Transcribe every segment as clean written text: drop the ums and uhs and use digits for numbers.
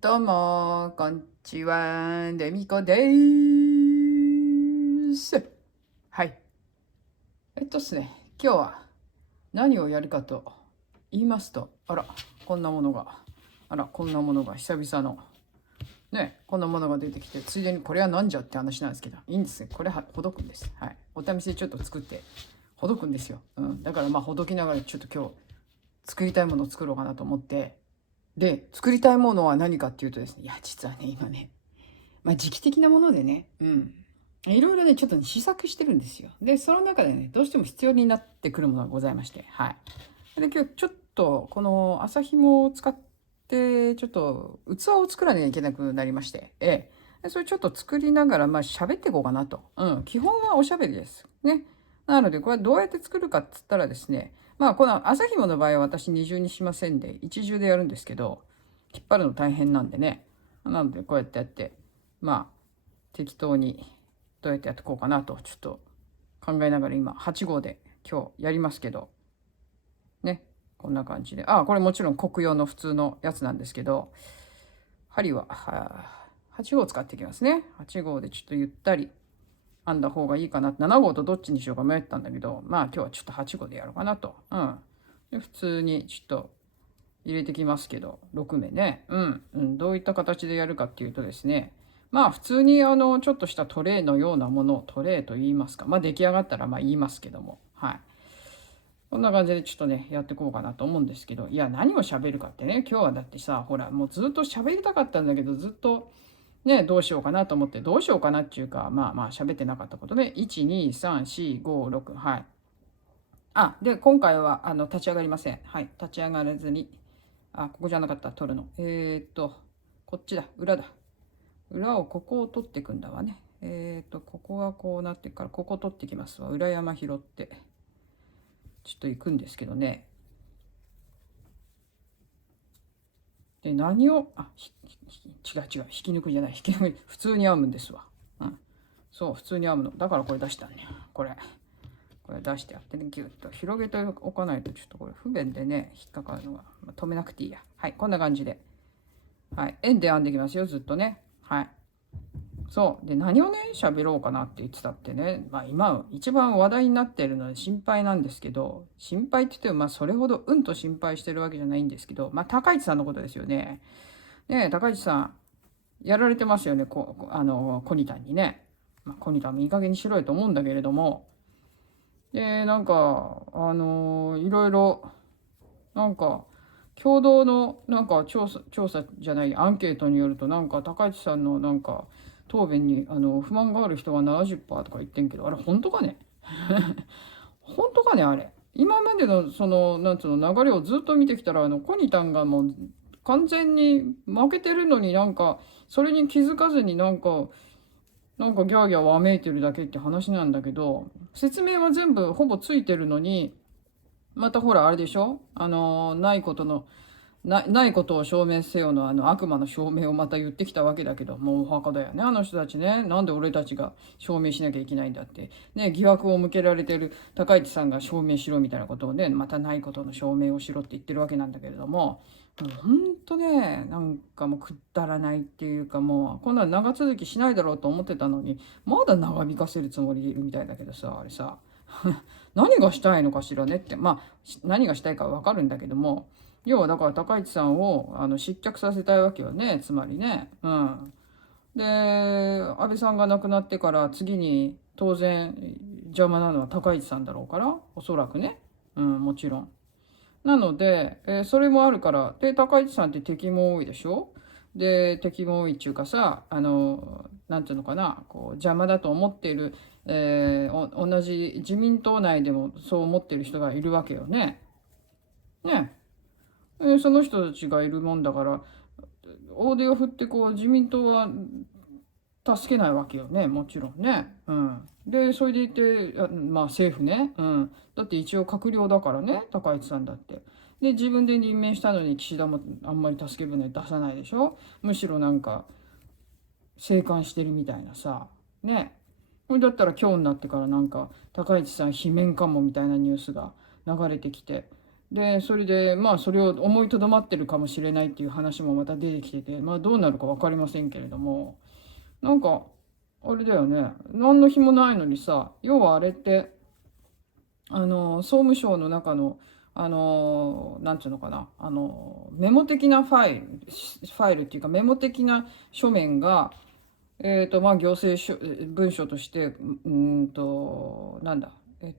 どうも、こんにちは、デミコでーす。はい。ですね、今日は何をやるかと言いますと、こんなものが、こんなものが久々の、ね、こんなものが出てきて、ついでにこれは何じゃって話なんですけど、いいんですね。これはほどくんです。はい。お試しでちょっと作って、ほどくんですよ。だからまあ、ほどきながらちょっと今日、作りたいものを作ろうかなと思って、で、作りたいものは何かっていうとですね、いや、実はね、今ね、時期的なものでね、いろいろね、ちょっとね、試作してるんですよ。で、その中でね、どうしても必要になってくるものがございまして、はい。で、今日ちょっと、この麻紐を使って、ちょっと器を作らなきゃいけなくなりまして、でそれちょっと作りながら、まあ喋っていこうかなと。基本はおしゃべりです。ね。なので、これどうやって作るかっつったらですね、まあこの麻紐の場合は私二重にしませんで、一重でやるんですけど、引っ張るの大変なんでね。なので、こうやってやって、まあ適当にどうやってやっていこうかなとちょっと考えながら今8号で今日やりますけどね、こんな感じで、これもちろん国用の普通のやつなんですけど、針は8号使っていきますね。8号でちょっとゆったり編んだ方がいいかな。7号とどっちにしようか迷ったんだけど、まあ今日はちょっと8号でやろうかなと。で普通にちょっと入れてきますけど、6目ね。どういった形でやるかっていうとですね、まあ普通にちょっとしたトレイのようなもの、トレイと言いますか、まあ出来上がったらまあ言いますけども、はい。こんな感じでちょっとね、やっていこうかなと思うんですけど、いや、何を喋るかってね、今日はだってさ、ほら、もうずっと喋りたかったんだけど、ずっとね、どうしようかなと思って、どうしようかなっていうか、まあまあ喋ってなかったことで、1、2、3、4、5、6、はい。で、今回は立ち上がりません。はい、立ち上がらずに、ここじゃなかった、取るの。こっちだ、裏だ。裏をここを取っていくんだわね。ここがこうなってから、ここ取ってきますわ。裏山拾って、ちょっと行くんですけどね。で、何を、違う違う、引き抜くじゃない、引き抜く、普通に編むんですわ。そう、普通に編むの。だからこれ出したんだよ。これ出してやってね、ギュッと広げておかないと、ちょっとこれ不便でね、引っかかるのが、止めなくていいや。はい、こんな感じで。はい、円で編んでいきますよ、ずっとね。はい。そうで、何をね喋ろうかなって言ってたってね、まあ今一番話題になってるので心配なんですけど、心配って言ってもまあそれほどと心配してるわけじゃないんですけど、まあ高市さんのことですよね。ねえ、高市さんやられてますよね、コニタンにね。まあ、コニタンもいい加減にしろよと思うんだけれども、でなんかいろいろ、なんか共同のなんか調査じゃない、アンケートによると、なんか高市さんのなんか答弁に不満がある人が70%とか言ってんけど、あれ本当かね。本当かねあれ。今までのそのなんつうの流れをずっと見てきたら、コニタンがもう完全に負けてるのに、なんかそれに気づかずになんかギャーギャーわめいてるだけって話なんだけど、説明は全部ほぼついてるのに、またほらあれでしょ、ないことを証明せよの悪魔の証明をまた言ってきたわけだけど、もうお墓だよね、あの人たちね。なんで俺たちが証明しなきゃいけないんだって。ね、疑惑を向けられてる高市さんが証明しろみたいなことをね、またないことの証明をしろって言ってるわけなんだけれども、もうほんとね、なんかもうくだらないっていうか、もうこんな長続きしないだろうと思ってたのに、まだ長引かせるつもりでいるみたいだけどさ、あれさ。何がしたいのかしらねって、まあ何がしたいかは分かるんだけども、要はだから高市さんを失脚させたいわけよね、つまりね。で、安倍さんが亡くなってから次に当然邪魔なのは高市さんだろうから、おそらくね。もちろん。なので、それもあるから、で、高市さんって敵も多いでしょ。で、敵も多いっていうかさ、なんていうのかな、こう、邪魔だと思っている、同じ自民党内でもそう思ってる人がいるわけよね。ね。その人たちがいるもんだから、大手を振ってこう、自民党は助けないわけよね、もちろんね。で、それでいて、まあ政府ね。だって一応閣僚だからね、高市さんだって。で、自分で任命したのに岸田もあんまり助け舟出さないでしょ。むしろなんか、静観してるみたいなさ。ね。これだったら今日になってからなんか、高市さん罷免かもみたいなニュースが流れてきて、で、それで、まあ、それを思いとどまってるかもしれないっていう話もまた出てきてて、まあ、どうなるか分かりませんけれども、なんか、あれだよね。何の日もないのにさ、要はあれって、総務省の中の、なんていうのかな、メモ的なファイルっていうか、メモ的な書面が、まあ、行政文書として、なんだ、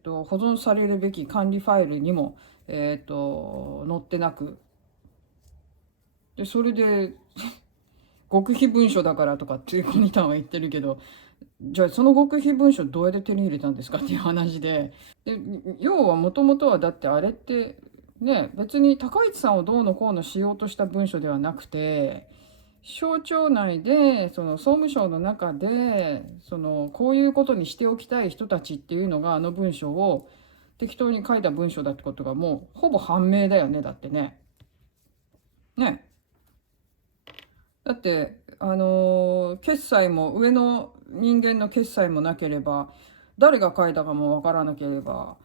保存されるべき管理ファイルにも、載ってなく、で、それで、極秘文書だからとかってコニタンは言ってるけど、じゃあその極秘文書どうやって手に入れたんですかっていう話で、要はもともとはだってあれってね、別に高市さんをどうのこうのしようとした文書ではなくて、省庁内でその総務省の中でこういうことにしておきたい人たちっていうのがあの文書を適当に書いた文書だってことがもうほぼ判明だよね。だってね。ね。だって決済も上の人間の決済もなければ、誰が書いたかもわからなければ、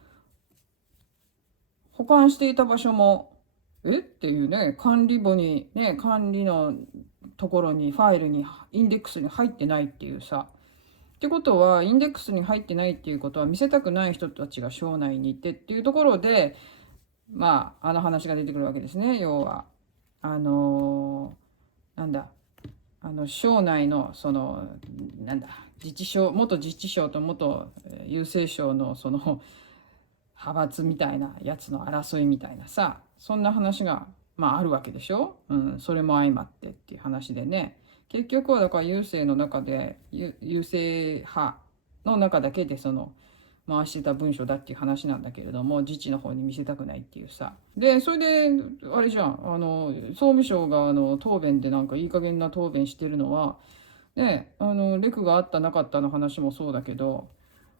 保管していた場所もっていうね、管理簿にね、管理のところにファイルにインデックスに入ってないっていうさ。ってことはインデックスに入ってないっていうことは見せたくない人たちが省内にいてっていうところで、まああの話が出てくるわけですね。要はなんだ、省内のなんだ、自治省、元自治省と元郵政省の派閥みたいなやつの争いみたいなさ、そんな話がまああるわけでしょ。うん、それも相まってっていう話でね、結局はだから郵政の中で郵政派の中だけで回してた文書だっていう話なんだけれども、自治の方に見せたくないっていうさ。で、それであれじゃん、総務省が答弁でなんかいい加減な答弁してるのはね、レクがあったなかったの話もそうだけど、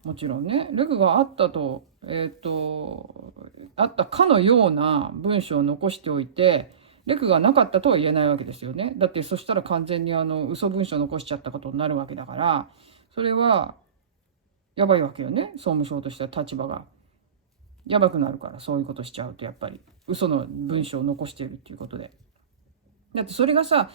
もちろんね、レクがあったと、あったかのような文章を残しておいて、レクがなかったとは言えないわけですよね。だってそしたら完全に嘘文章を残しちゃったことになるわけだから、それはやばいわけよね。総務省としては立場がやばくなるから、そういうことしちゃうとやっぱり嘘の文章を残しているっていうことで。だってそれがさ、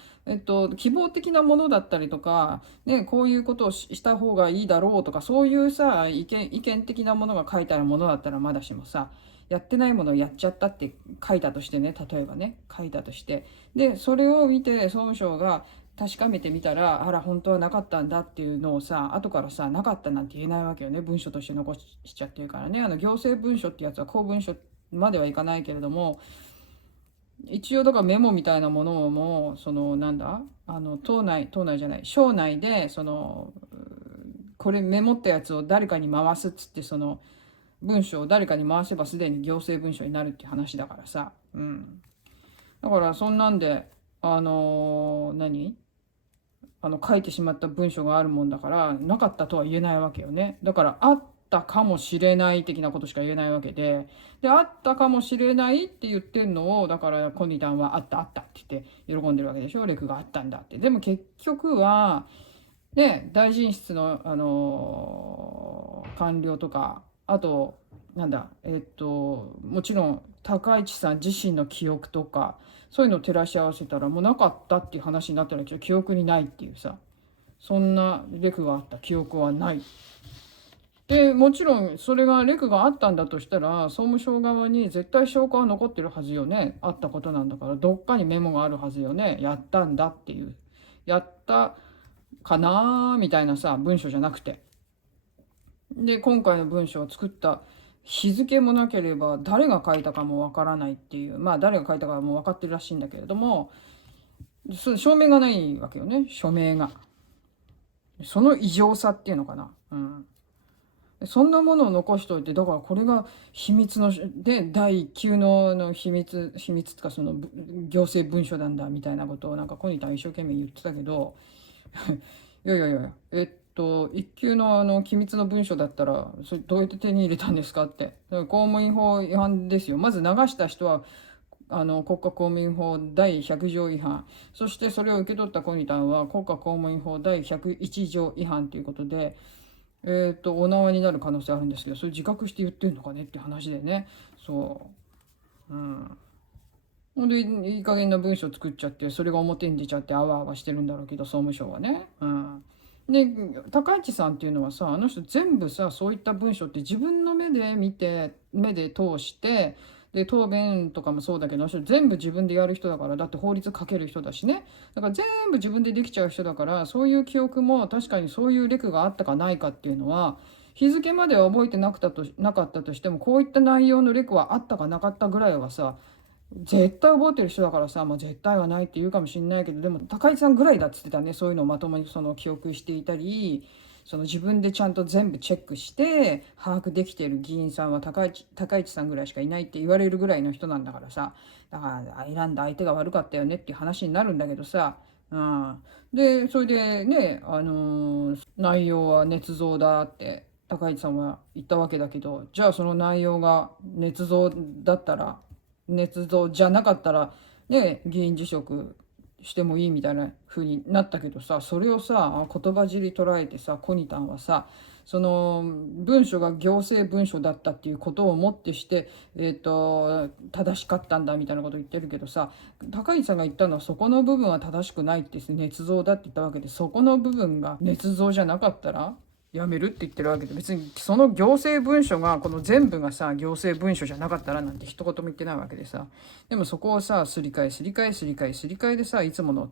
希望的なものだったりとか、ね、こういうことをした方がいいだろうとか、そういうさ、意見的なものが書いてあるものだったらまだしもさ、やってないものをやっちゃったって書いたとしてね、例えばね、書いたとして。で、それを見て総務省が確かめてみたら、あら、本当はなかったんだっていうのをさ、後からさ、なかったなんて言えないわけよね。文書として残しちゃってるからね。行政文書ってやつは公文書まではいかないけれども、一応だからメモみたいなものもなんだ、党内じゃない省内でこれメモったやつを誰かに回すっつって文章を誰かに回せばすでに行政文書になるっていう話だからさ。うん。だからそんなんで何書いてしまった文章があるもんだからなかったとは言えないわけよね。だからあったかもしれない的なことしか言えないわけで、あったかもしれないって言ってんのを、だからコニタンはあったあったって言って喜んでるわけでしょ。レクがあったんだって。でも結局はね、大臣室の官僚とか、あとなんだ、もちろん高市さん自身の記憶とか、そういうのを照らし合わせたらもうなかったっていう話になったら、記憶にないっていうさ、そんなレクがあった記憶はない。で、もちろんそれがレクがあったんだとしたら、総務省側に絶対証拠は残ってるはずよね。あったことなんだから、どっかにメモがあるはずよね。やったんだっていう。やったかなーみたいなさ、文章じゃなくて。で、今回の文章を作った日付もなければ、誰が書いたかもわからないっていう。まあ、誰が書いたかも分かってるらしいんだけれども、証明がないわけよね。署名が。その異常さっていうのかな。うん。そんなものを残しておいて、だからこれが秘密の、で、第一級の秘密とか行政文書なんだみたいなことをなんかコニタン一生懸命言ってたけど、いやいやいや、一級の機密の文書だったら、それどうやって手に入れたんですかって。公務員法違反ですよ。まず流した人は、国家公務員法第100条違反。そしてそれを受け取ったコニタンは国家公務員法第101条違反ということで、お縄になる可能性あるんですけど、それ自覚して言ってんのかねって話でね。そう。うん。ほんでいい加減な文章作っちゃって、それが表に出ちゃってあわあわしてるんだろうけど、総務省はね。うん。で、高市さんっていうのはさ、あの人全部さ、そういった文章って自分の目で見て、目で通して、で、答弁とかもそうだけど、あの人全部自分でやる人だから、だって法律書ける人だしね。だから全部自分でできちゃう人だから、そういう記憶も確かにそういうレクがあったかないかっていうのは、日付までは覚えてなかったとしても、こういった内容のレクはあったかなかったぐらいはさ、絶対覚えてる人だからさ、まあ、絶対はないって言うかもしれないけど、でも高市さんぐらいだっつってたね。そういうのをまともにその記憶していたり、その自分でちゃんと全部チェックして把握できている議員さんは高市さんぐらいしかいないって言われるぐらいの人なんだからさ、だから選んだ相手が悪かったよねっていう話になるんだけどさ、うん、でそれでね、内容は捏造だって高市さんは言ったわけだけど、じゃあその内容が捏造だったら、捏造じゃなかったらね、議員辞職してもいいみたいな風になったけどさ、それをさ言葉尻捉えてさ、コニタンはさ、その文書が行政文書だったっていうことをもってして、正しかったんだみたいなこと言ってるけどさ、高市さんが言ったのはそこの部分は正しくないって捏造だって言ったわけで、そこの部分が捏造じゃなかったらやめるって言ってるわけで、別にその行政文書がこの全部がさ行政文書じゃなかったらなんて一言も言ってないわけでさ、でもそこをさすり替えすり替えすり替えすり替えでさ、いつもの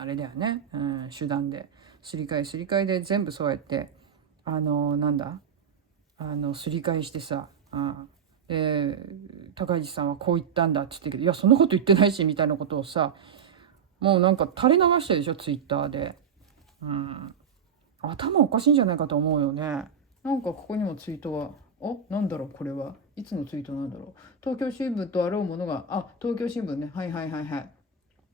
あれだよね、うん、手段ですり替えすり替えで全部そうやってなんだすり替えしてさ、うん、高市さんはこう言ったんだって言ってるけど、いやそんなこと言ってないしみたいなことをさ、もうなんか垂れ流してるでしょツイッターで。うん、頭おかしいんじゃないかと思うよね。なんかここにもツイートは、なんだろうこれはいつのツイートなんだろう。東京新聞とあろうものが、東京新聞ね、はいはいはいはい。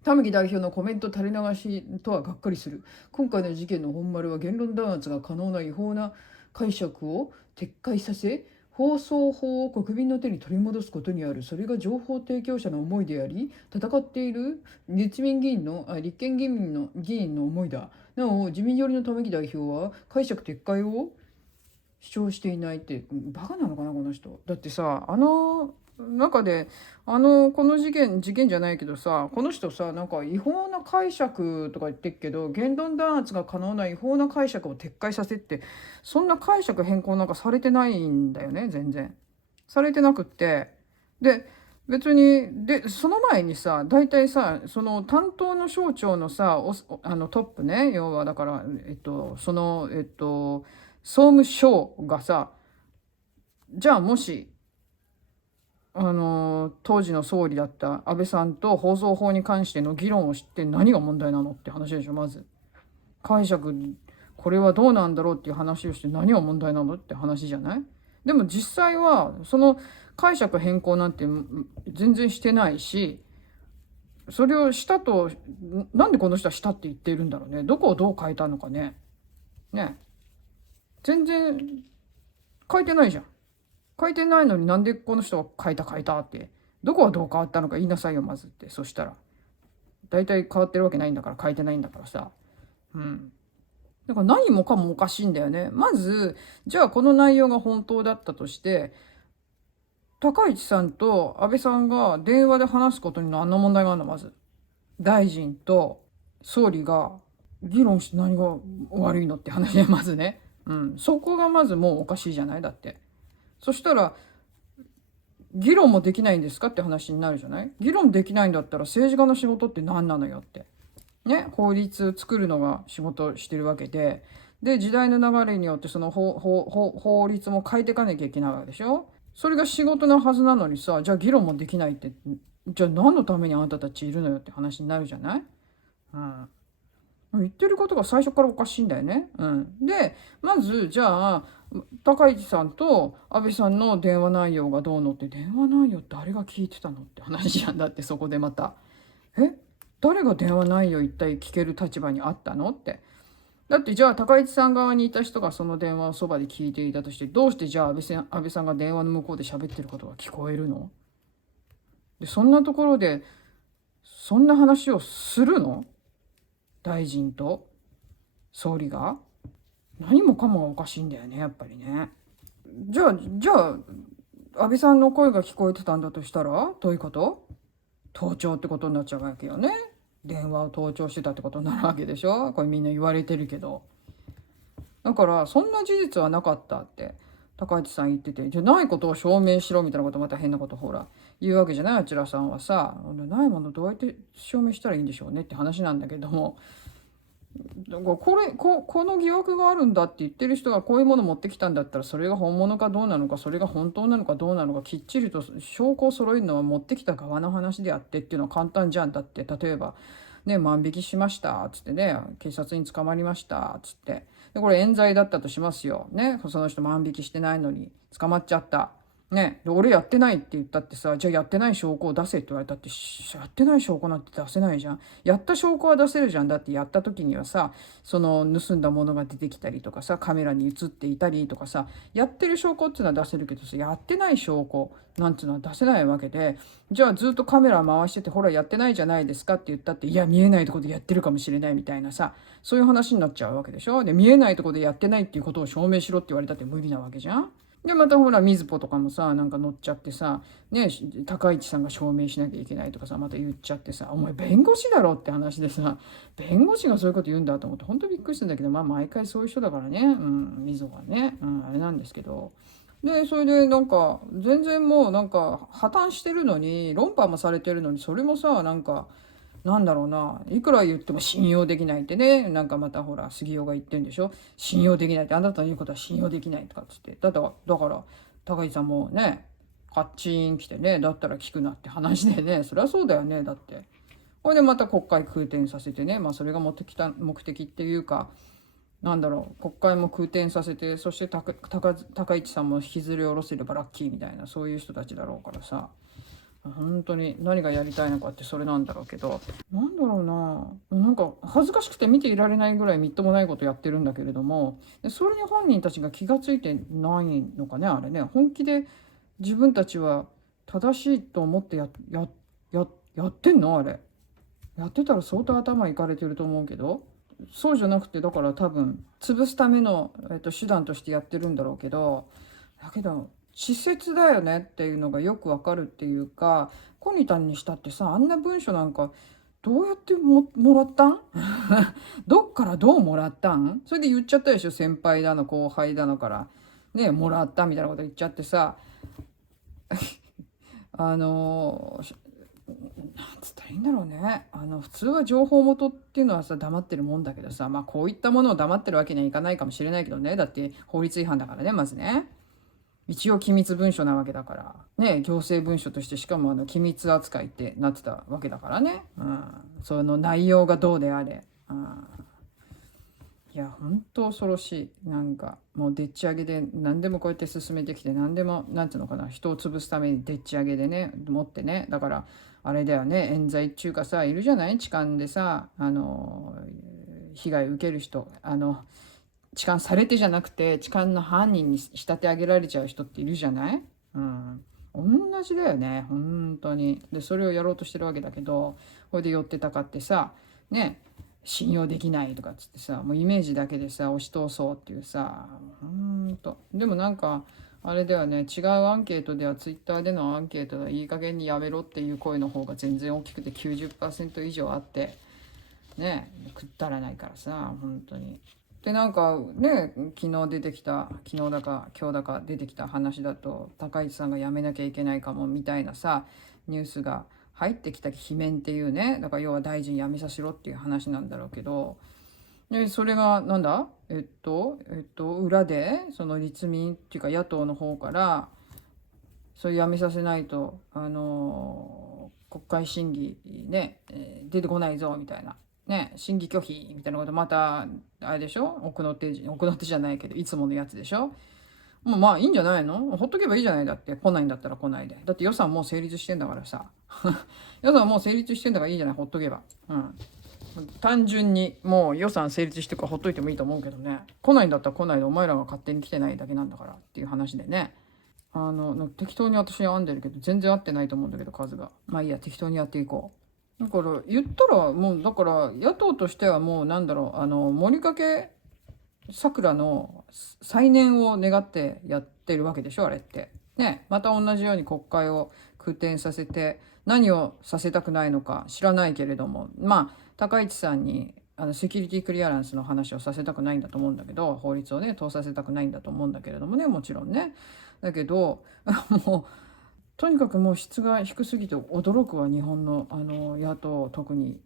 玉木代表のコメント垂れ流しとはがっかりする。今回の事件の本丸は言論弾圧が可能な違法な解釈を撤回させ、放送法を国民の手に取り戻すことにある。それが情報提供者の思いであり、戦っている立憲議員の思いだ。なお、自民寄りの玉木代表は解釈撤回を主張していないって、バカなのかなこの人。だってさ、中でこの事件じゃないけどさ、この人さ、なんか違法な解釈とか言ってるけど、言論弾圧が可能な違法な解釈を撤回させって、そんな解釈変更なんかされてないんだよね。全然されてなくって。で別に、でその前にさ、大体さ、その担当の省庁のさ、トップね、要はだから、総務省がさ、じゃあもし当時の総理だった安倍さんと放送法に関しての議論をして何が問題なのって話でしょ。まず解釈、これはどうなんだろうっていう話をして何が問題なのって話じゃない。でも実際はその解釈変更なんて全然してないし、それをしたと、なんでこの人はしたって言っているんだろうね。どこをどう変えたのかね。ね、全然変えてないじゃん。変えてないのになんでこの人は変えたって、どこがどう変わったのか言いなさいよまずって。そしたら大体変わってるわけないんだから、変えてないんだからさ。うん。だから何もかもおかしいんだよね。まずじゃあこの内容が本当だったとして、高市さんと安倍さんが電話で話すことに何の問題があるの。まず大臣と総理が議論して何が悪いのって話で、まずね、うん、そこがまずもうおかしいじゃない。だってそしたら議論もできないんですかって話になるじゃない。議論できないんだったら政治家の仕事って何なのよって。ね、法律作るのが仕事してるわけで、で、時代の流れによってその法律も変えていかなきゃいけないわけでしょ。それが仕事なはずなのにさ、じゃあ議論もできないって、じゃあ何のためにあなたたちいるのよって話になるじゃない。うん。言ってることが最初からおかしいんだよね。うん。で、まず、じゃあ、高市さんと安倍さんの電話内容がどうのって、電話内容誰が聞いてたのって話じゃん。だってそこでまた。誰が電話内容一体聞ける立場にあったのって。だってじゃあ高市さん側にいた人がその電話をそばで聞いていたとして、どうしてじゃあ安倍さんが電話の向こうで喋ってることが聞こえるの。で、そんなところで、そんな話をするの、大臣と総理が。何もかもがおかしいんだよね、やっぱりね。じゃあ安倍さんの声が聞こえてたんだとしたらどういうこと？盗聴ってことになっちゃうわけよね。電話を盗聴してたってことになるわけでしょ。これみんな言われてるけど。だからそんな事実はなかったって高市さん言ってて、じゃないことを証明しろみたいなことまた変なことほら言うわけじゃない。あちらさんはさ、ないものどうやって証明したらいいんでしょうねって話なんだけども、だからこの疑惑があるんだって言ってる人がこういうもの持ってきたんだったら、それが本物かどうなのか、それが本当なのかどうなのか、きっちりと証拠を揃えるのは持ってきた側の話であってっていうのは簡単じゃん。だって例えばね、万引きしましたっつってね、警察に捕まりましたっつって、でこれ冤罪だったとしますよね。その人万引きしてないのに捕まっちゃったね。で俺やってないって言ったってさ、じゃあやってない証拠を出せって言われたって、やってない証拠なんて出せないじゃん。やった証拠は出せるじゃん。だってやった時にはさ、その盗んだものが出てきたりとかさ、カメラに映っていたりとかさ、やってる証拠っていうのは出せるけどさ、やってない証拠なんていうのは出せないわけで、じゃあずっとカメラ回してて、ほらやってないじゃないですかって言ったって、いや見えないところでやってるかもしれないみたいなさ、そういう話になっちゃうわけでしょ。で見えないところでやってないっていうことを証明しろって言われたって無理なわけじゃん。でまたほら水穂とかもさ、なんか乗っちゃってさね、高市さんが証明しなきゃいけないとかさ、また言っちゃってさ、お前弁護士だろって話でさ、弁護士がそういうこと言うんだと思って本当びっくりしたんだけど、まあ毎回そういう人だからね、水穂はね、あれなんですけど。でそれでなんか全然もうなんか破綻してるのに、論破もされてるのに、それもさなんかなんだろうな、いくら言っても信用できないってね、なんかまたほら杉尾が言ってんでしょ。信用できないって、あなたの言うことは信用できないとかっつって、だから高市さんもねカッチーン来てね、だったら聞くなって話でね、そりゃそうだよね。だってこれでまた国会空転させてね、まあそれが持ってきた目的っていうか、なんだろう、国会も空転させて、そして高市さんも引きずり下ろせればラッキーみたいな、そういう人たちだろうからさ、本当に何がやりたいのかってそれなんだろうけど、なんだろうな、なんか恥ずかしくて見ていられないぐらいみっともないことやってるんだけれども、でそれに本人たちが気がついてないのかね。あれね、本気で自分たちは正しいと思ってやってんの？あれやってたら相当頭いかれてると思うけど、そうじゃなくて、だから多分潰すための、手段としてやってるんだろうけど、だけど稚拙だよねっていうのがよくわかるっていうか、コニタンにしたってさ、あんな文書なんかどうやってもらったんどっからどうもらったん？それで言っちゃったでしょ。先輩だの後輩だのからね、もらったみたいなこと言っちゃってさ、あのなんつったらいいんだろうね。普通は情報元っていうのはさ黙ってるもんだけどさ、まあこういったものを黙ってるわけにはいかないかもしれないけどね。だって法律違反だからね、まずね。一応機密文書なわけだからね、行政文書として、しかも機密扱いってなってたわけだからね、その内容がどうであれ、いや本当恐ろしい。なんかもうでっち上げで何でもこうやって進めてきて、何でもなんていうのかな、人を潰すためにでっち上げでね持ってね。だからあれだよね、冤罪っちゅうかさ、いるじゃない、痴漢でさ、被害受ける人、痴漢されてじゃなくて痴漢の犯人に仕立て上げられちゃう人っているじゃない。同じだよね本当に。でそれをやろうとしてるわけだけど、これで寄ってたかってさね、信用できないとかっつってさ、もうイメージだけでさ押し通そうっていうさ、でもなんかあれだよね、違うアンケートでは、ツイッターでのアンケートではいい加減にやめろっていう声の方が全然大きくて90%以上あってね、くったらないからさ本当に。でなんかね、昨日だか今日だか出てきた話だと、高市さんが辞めなきゃいけないかもみたいなさニュースが入ってきた、罷免っていうね、だから要は大臣辞めさせろっていう話なんだろうけど、でそれがなんだ裏でその立民っていうか野党の方から、それ辞めさせないと国会審議ね、出てこないぞみたいなね、審議拒否みたいなこと、またあれでしょ、奥の手じゃないけどいつものやつでしょ。もうまあいいんじゃないの、ほっとけばいいじゃない。だって来ないんだったら来ないで、だって予算もう成立してんだからさ予算もう成立してんだからいいじゃない、ほっとけば。単純にもう予算成立してからほっといてもいいと思うけどね。来ないんだったら来ないで、お前らが勝手に来てないだけなんだからっていう話でね。適当に私編んでるけど全然合ってないと思うんだけど数が。まあいいや、適当にやっていこう。だから言ったらもう、だから野党としてはもうなんだろう、森掛さくらの再燃を願ってやってるわけでしょあれって。ね、また同じように国会を空転させて、何をさせたくないのか知らないけれども、まあ高市さんにセキュリティクリアランスの話をさせたくないんだと思うんだけど、法律をね通させたくないんだと思うんだけれどもね、もちろんね。だけどもうとにかくもう質が低すぎて驚くわ、日本の野党、特に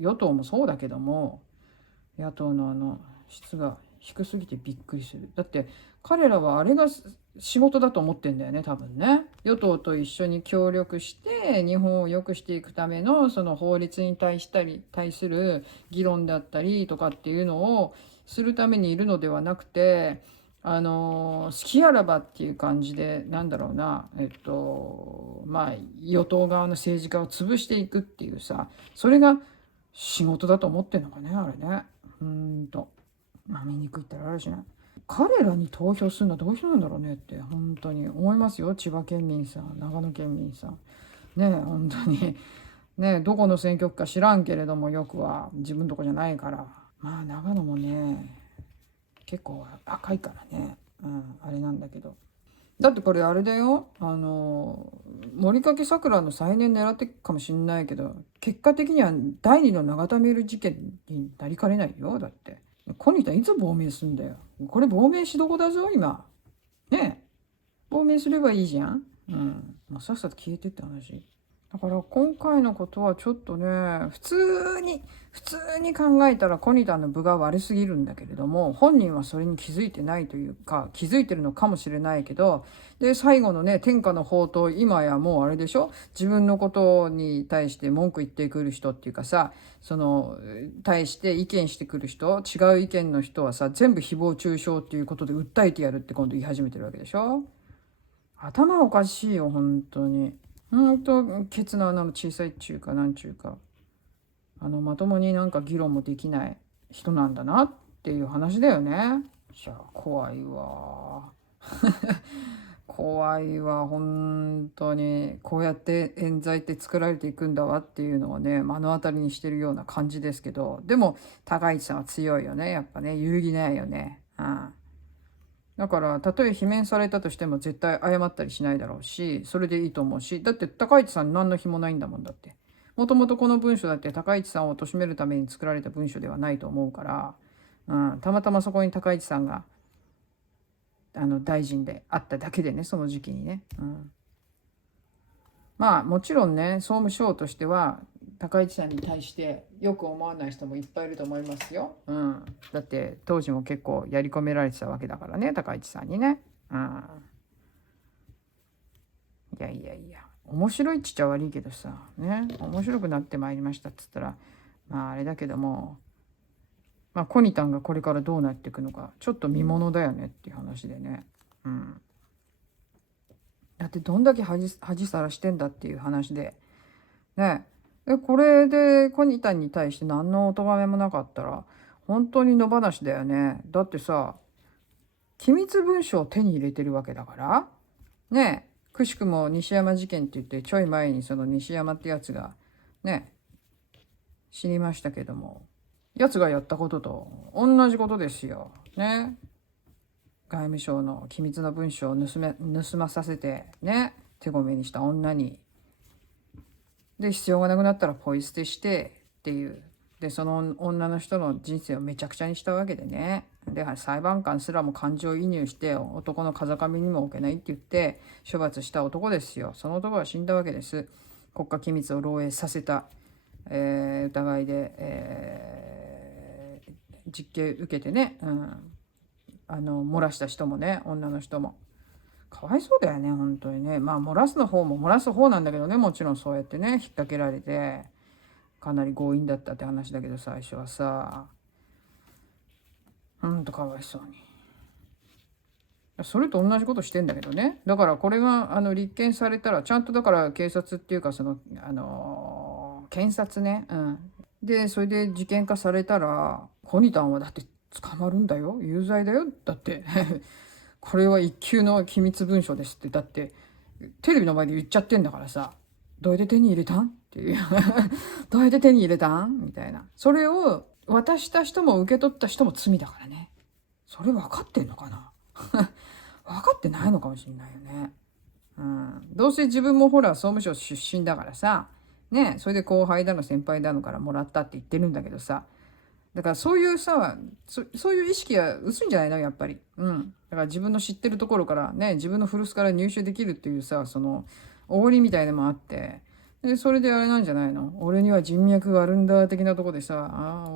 与党もそうだけども、野党の質が低すぎてびっくりする。だって彼らはあれが仕事だと思ってんだよね、多分ね。与党と一緒に協力して日本を良くしていくためのその法律に対する議論だったりとかっていうのをするためにいるのではなくて、好きあらばっていう感じで、なんだろうな、まあ与党側の政治家を潰していくっていうさ、それが仕事だと思ってんのかね、あれね。まあ見にくいったらあるしね。彼らに投票するのはどういう人なんだろうねって本当に思いますよ。千葉県民さん、長野県民さんね、本当にね、どこの選挙区か知らんけれども、よくは自分のとこじゃないから、まあ長野もね結構赤いからね、あれなんだけど、だってこれあれだよ、森掛さくらの再燃狙ってかもしんないけど、結果的には第二の永田メール事件になりかねないよ。だってコニタいつ亡命すんだよ。これ亡命しどこだぞ今ね。亡命すればいいじゃん。まあ、さっさと消えてって話だから、今回のことはちょっとね、普通に考えたらコニタンの分が悪すぎるんだけれども、本人はそれに気づいてないというか、気づいてるのかもしれないけど、で最後のね天下の宝刀、今やもうあれでしょ、自分のことに対して文句言ってくる人っていうかさ、その対して意見してくる人、違う意見の人はさ、全部誹謗中傷っていうことで訴えてやるって今度言い始めてるわけでしょ。頭おかしいよ本当に。ケツの穴の小さいっちゅうかなんちゅうか、まともになんか議論もできない人なんだなっていう話だよね。いや怖いわ怖いわ本当に。こうやって冤罪って作られていくんだわっていうのをね目の当たりにしてるような感じですけど、でも高市さんは強いよね、やっぱね。揺るぎないよね。だからたとえ罷免されたとしても絶対謝ったりしないだろうし、それでいいと思うし、だって高市さん何の非もないんだもん。だってもともとこの文書だって高市さんを貶めるために作られた文書ではないと思うから、たまたまそこに高市さんが大臣であっただけでね、その時期にね、まあもちろんね、総務省としては高市さんに対してよく思わない人もいっぱいいると思いますよ。だって当時も結構やり込められてたわけだからね、高市さんにね。いやいやいや、面白いっちっちゃ悪いけどさね、面白くなってまいりましたっつったらまああれだけども、まあコニタンがこれからどうなっていくのかちょっと見ものだよねっていう話でね。だってどんだけ恥さらしてんだっていう話でね。これでコニタンに対して何のお咎めもなかったら本当に野放しだよね。だってさ、機密文書を手に入れてるわけだからね。くしくも西山事件って言ってちょい前にその西山ってやつがね死にましたけども、やつがやったことと同じことですよね。外務省の機密の文書を盗まさせてね、手ごめにした女に、で必要がなくなったらポイ捨てしてっていう、でその女の人の人生をめちゃくちゃにしたわけでね。で裁判官すらも感情移入して男の風上にも置けないって言って処罰した男ですよ。その男は死んだわけです。国家機密を漏洩させた、疑いで、実刑受けてね、漏らした人もね、女の人もかわいそうだよね本当にね。まあ漏らすの方も漏らす方なんだけどね、もちろんそうやってね引っ掛けられてかなり強引だったって話だけど、最初はさかわいそうに。それと同じことしてんだけどね。だからこれが立件されたらちゃんと、だから警察っていうかその検察ね、でそれで事件化されたらコニタンはだって捕まるんだよ、有罪だよ。だってこれは一級の機密文書ですって、だってテレビの前で言っちゃってんだからさ、どうやって手に入れたんっていうどうやって手に入れたんみたいな。それを渡した人も受け取った人も罪だからね。それ分かってんのかな分かってないのかもしれないよね。どうせ自分もほら総務省出身だからさ、ね、それで後輩だの先輩だのからもらったって言ってるんだけどさ、だからそういうさ、そういう意識が薄いんじゃないのやっぱり。だから自分の知ってるところからね、自分の古巣から入手できるっていうさ、その、おごりみたいなのもあって、で、それであれなんじゃないの、俺には人脈があるんだ的なところでさ、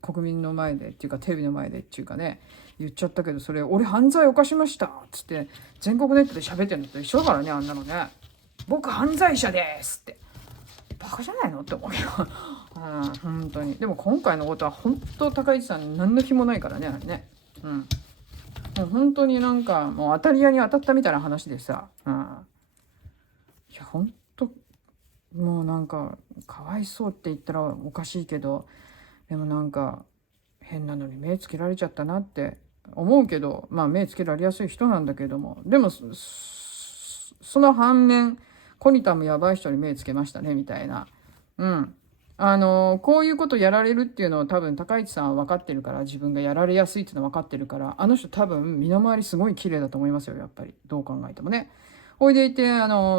国民の前でっていうかテレビの前でっていうかね、言っちゃったけど、それ、俺犯罪犯しましたっつって、全国ネットで喋ってんのと一緒だからね、あんなのね。僕犯罪者ですって。バカじゃないのって思うけど。本当に。でも今回のことは本当高市さん何の気もないからね、あれね。もう本当になんかもう当たり屋に当たったみたいな話でさ。いや、本当もうなんかかわいそうって言ったらおかしいけど、でもなんか変なのに目つけられちゃったなって思うけど、まあ目つけられやすい人なんだけども、でもその反面、コニタもやばい人に目つけましたねみたいな。こういうことやられるっていうのを多分高市さんは分かってるから、自分がやられやすいっていうのは分かってるから、あの人多分身の回りすごい綺麗だと思いますよ、やっぱり。どう考えてもね。おいでいて、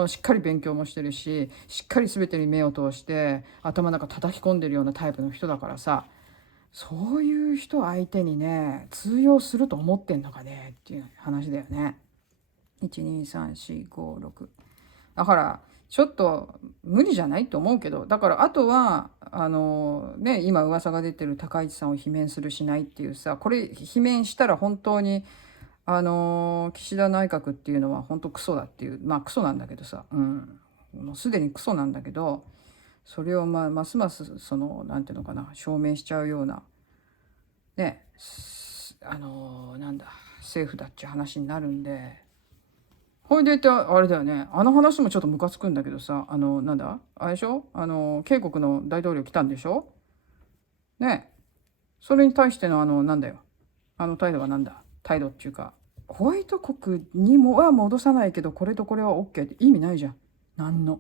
しっかり勉強もしてるし、しっかり全てに目を通して、頭の中叩き込んでるようなタイプの人だからさ、そういう人相手にね、通用すると思ってんのかねっていう話だよね。12345だからちょっと無理じゃないと思うけど、だからあとはね、今噂が出てる高市さんを罷免するしないっていうさ、これ罷免したら本当に岸田内閣っていうのは本当クソだっていう、まあクソなんだけどさ、もうすでにクソなんだけど、それをますますそのなんていうのかな、証明しちゃうようなね、なんだ政府だっちゅう話になるんで。ほいでいてあれだよね。あの話もちょっとムカつくんだけどさ、なんだあれでしょ、渓谷の大統領来たんでしょね。それに対してのなんだよ。あの態度はなんだ態度っていうか、ホワイト国にもは戻さないけど、これとこれは OK って意味ないじゃん。なんの。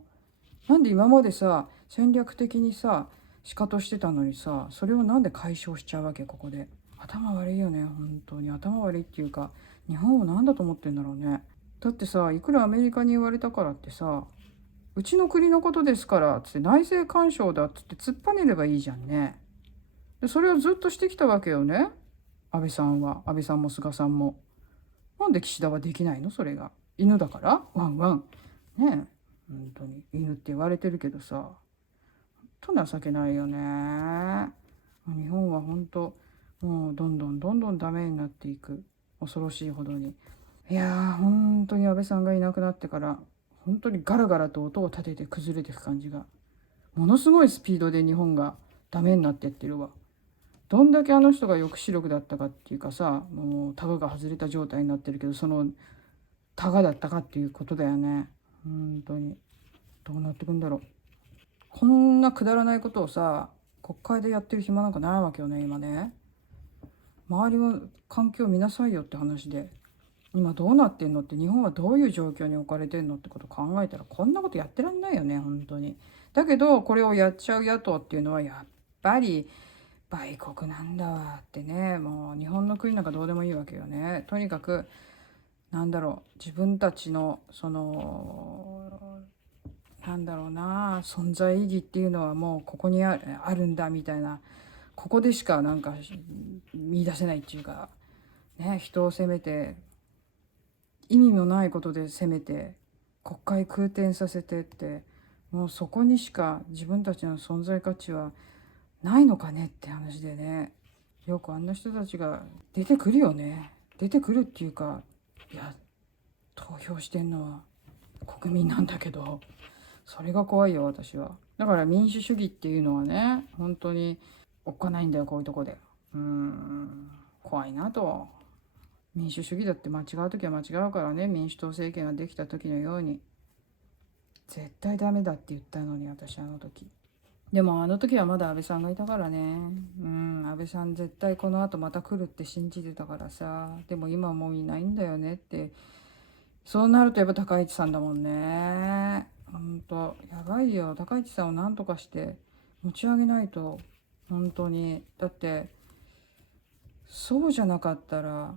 なんで今までさ、戦略的にさ、仕方してたのにさ、それをなんで解消しちゃうわけ、ここで。頭悪いよね、本当に。頭悪いっていうか、日本を何だと思ってんだろうね。だってさ、いくらアメリカに言われたからってさ、うちの国のことですからっつって内政干渉だっつって突っぱねればいいじゃんね。でそれをずっとしてきたわけよね、安倍さんは。安倍さんも菅さんも。なんで岸田はできないの、それが。犬だからワンワン。ねえ。本当に犬って言われてるけどさ、ほんと情けないよね。日本は本当もうどんどんどんどんダメになっていく。恐ろしいほどに。いやー、本当に安倍さんがいなくなってから本当にガラガラと音を立てて崩れていく感じが、ものすごいスピードで日本がダメになってってるわ。どんだけあの人が抑止力だったかっていうかさ、もうタガが外れた状態になってるけど、そのタガだったかっていうことだよね。本当にどうなってくんだろう。こんなくだらないことをさ、国会でやってる暇なんかないわけよね、今ね。周りの環境を見なさいよって話で、今どうなってんのって、日本はどういう状況に置かれてんのってことを考えたら、こんなことやってらんないよね、本当に。だけどこれをやっちゃう野党っていうのはやっぱり売国なんだわってね。もう日本の国なんかどうでもいいわけよね。とにかくなんだろう、自分たちのそのなんだろうな、存在意義っていうのはもうここにあるんだみたいな、ここでしかなんか見出せないっていうかね、人を責めて、意味のないことで責めて、国会空転させてって、もうそこにしか自分たちの存在価値はないのかねって話でね。よくあんな人たちが出てくるよね。出てくるっていうか、いや、投票してんのは国民なんだけど、それが怖いよ、私は。だから民主主義っていうのはね、本当におっかないんだよ、こういうとこで。怖いなと。民主主義だって間違う時は間違うからね。民主党政権ができた時のように絶対ダメだって言ったのに、私あの時。でもあの時はまだ安倍さんがいたからね。安倍さん絶対この後また来るって信じてたからさ。でも今もういないんだよねって。そうなるとやっぱ高市さんだもんね。ほんとやばいよ。高市さんを何とかして持ち上げないと。本当に。だってそうじゃなかったら、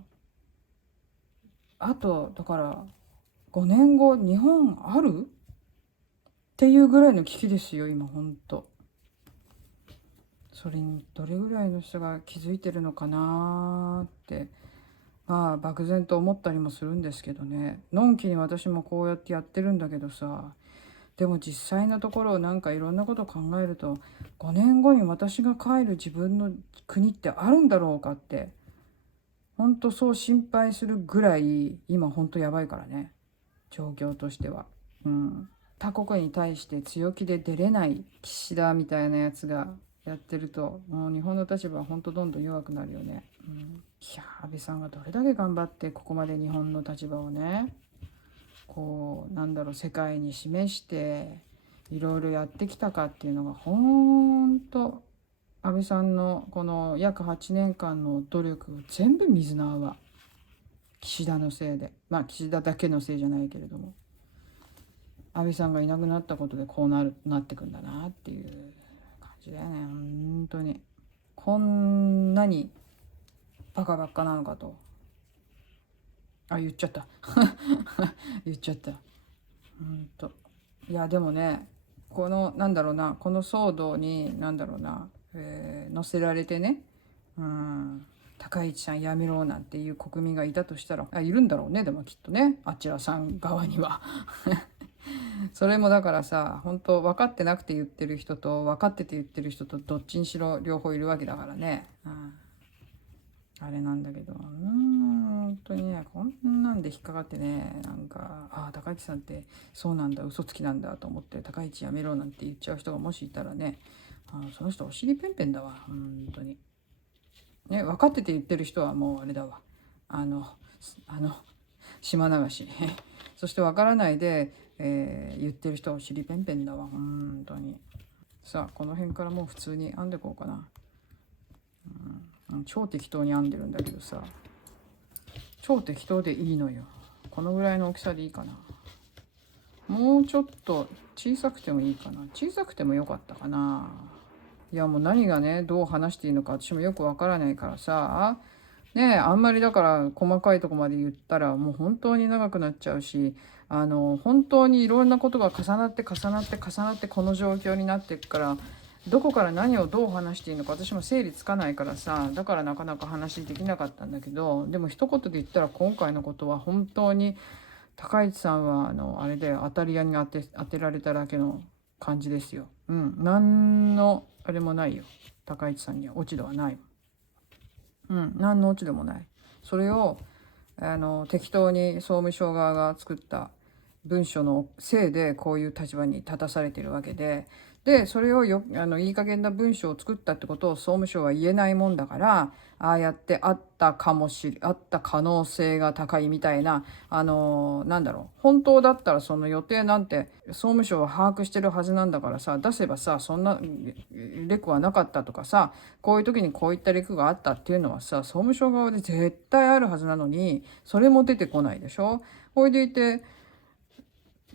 あとだから5年後日本あるっていうぐらいの危機ですよ今。ほんとそれにどれぐらいの人が気づいてるのかなって、まあ漠然と思ったりもするんですけどね。のんきに私もこうやってやってるんだけどさ、でも実際のところなんかいろんなことを考えると、5年後に私が帰る自分の国ってあるんだろうかって、本当そう心配するぐらい今本当やばいからね、状況としては。他国に対して強気で出れない岸田みたいなやつがやってると、もう日本の立場は本当どんどん弱くなるよね。いや安倍さんがどれだけ頑張ってここまで日本の立場をね、こうなんだろう、世界に示していろいろやってきたかっていうのが、本当安倍さんのこの約8年間の努力全部水の泡。岸田のせいで、まあ岸田だけのせいじゃないけれども、安倍さんがいなくなったことでこうなってくんだなっていう感じだよね。本当にこんなにバカばっかなのかと。言っちゃった言っちゃった。いやでもね、このなんだろうな、この騒動になんだろうな、載せられてね、高市さんやめろなんていう国民がいたとしたら、いるんだろうね。でもきっとね、あちらさん側にはそれもだからさ、本当分かってなくて言ってる人と分かってて言ってる人とどっちにしろ両方いるわけだからね。あれなんだけど、本当にね、こんなんで引っかかってね、なんか高市さんってそうなんだ、嘘つきなんだと思って高市やめろなんて言っちゃう人がもしいたらね、その人お尻ペンペンだわ本当にね。分かってて言ってる人はもうあれだわ、島流しそして分からないで、言ってる人はお尻ペンペンだわ本当に。さあこの辺からもう普通に編んでこうかな。超適当に編んでるんだけどさ、超適当でいいのよ。このぐらいの大きさでいいかな。もうちょっと小さくてもいいかな。小さくてもよかったかな。いやもう何がねどう話していいのか私もよくわからないからさね。あんまりだから細かいとこまで言ったらもう本当に長くなっちゃうし、本当にいろんなことが重なって重なって重なってこの状況になっていくから、どこから何をどう話していいのか私も整理つかないからさ、だからなかなか話できなかったんだけど、でも一言で言ったら今回のことは本当に高市さんはあれで当たり屋に当てられただけの感じですよ。何のあれもないよ。高市さんには落ち度はない。何の落ち度もない。それを適当に総務省側が作った文書のせいでこういう立場に立たされてるわけで、それをいい加減な文章を作ったってことを総務省は言えないもんだから、ああやってあった可能性が高いみたいな、なんだろう、本当だったらその予定なんて総務省は把握してるはずなんだからさ、出せばさ、そんなレクはなかったとかさ、こういう時にこういったレクがあったっていうのはさ、総務省側で絶対あるはずなのに、それも出てこないでしょ。ほいでいて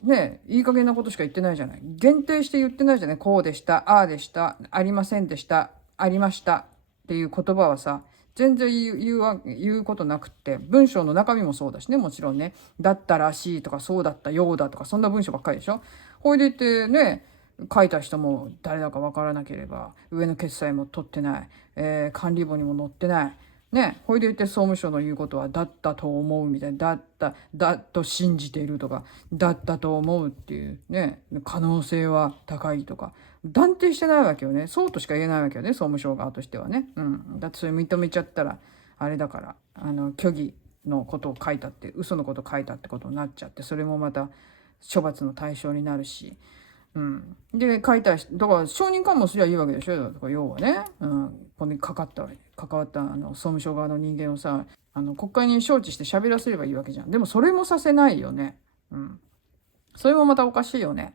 ね、いい加減なことしか言ってないじゃない。限定して言ってないじゃない。こうでした、ああでした、ありませんでした、ありましたっていう言葉はさ、全然言うことなくって、文章の中身もそうだしね、もちろんね。だったらしいとか、そうだったようだとか、そんな文章ばっかりでしょ。ほいでいてね、書いた人も誰だかわからなければ、上の決済も取ってない、管理簿にも載ってない。ね、ほいでいて総務省の言うことはだったと思うみたいな、だと信じているとか、だったと思うっていうね、可能性は高いとか断定してないわけよね。そうとしか言えないわけよね、総務省側としてはね。だってそれ認めちゃったらあれだから、虚偽のことを書いたって、嘘のことを書いたってことになっちゃって、それもまた処罰の対象になるし。で書いた人だから証人喚問すりゃいいわけでしょ。だから要はね、ここに関わった総務省側の人間をさ、国会に招致して喋らせればいいわけじゃん。でもそれもさせないよね。それもまたおかしいよね。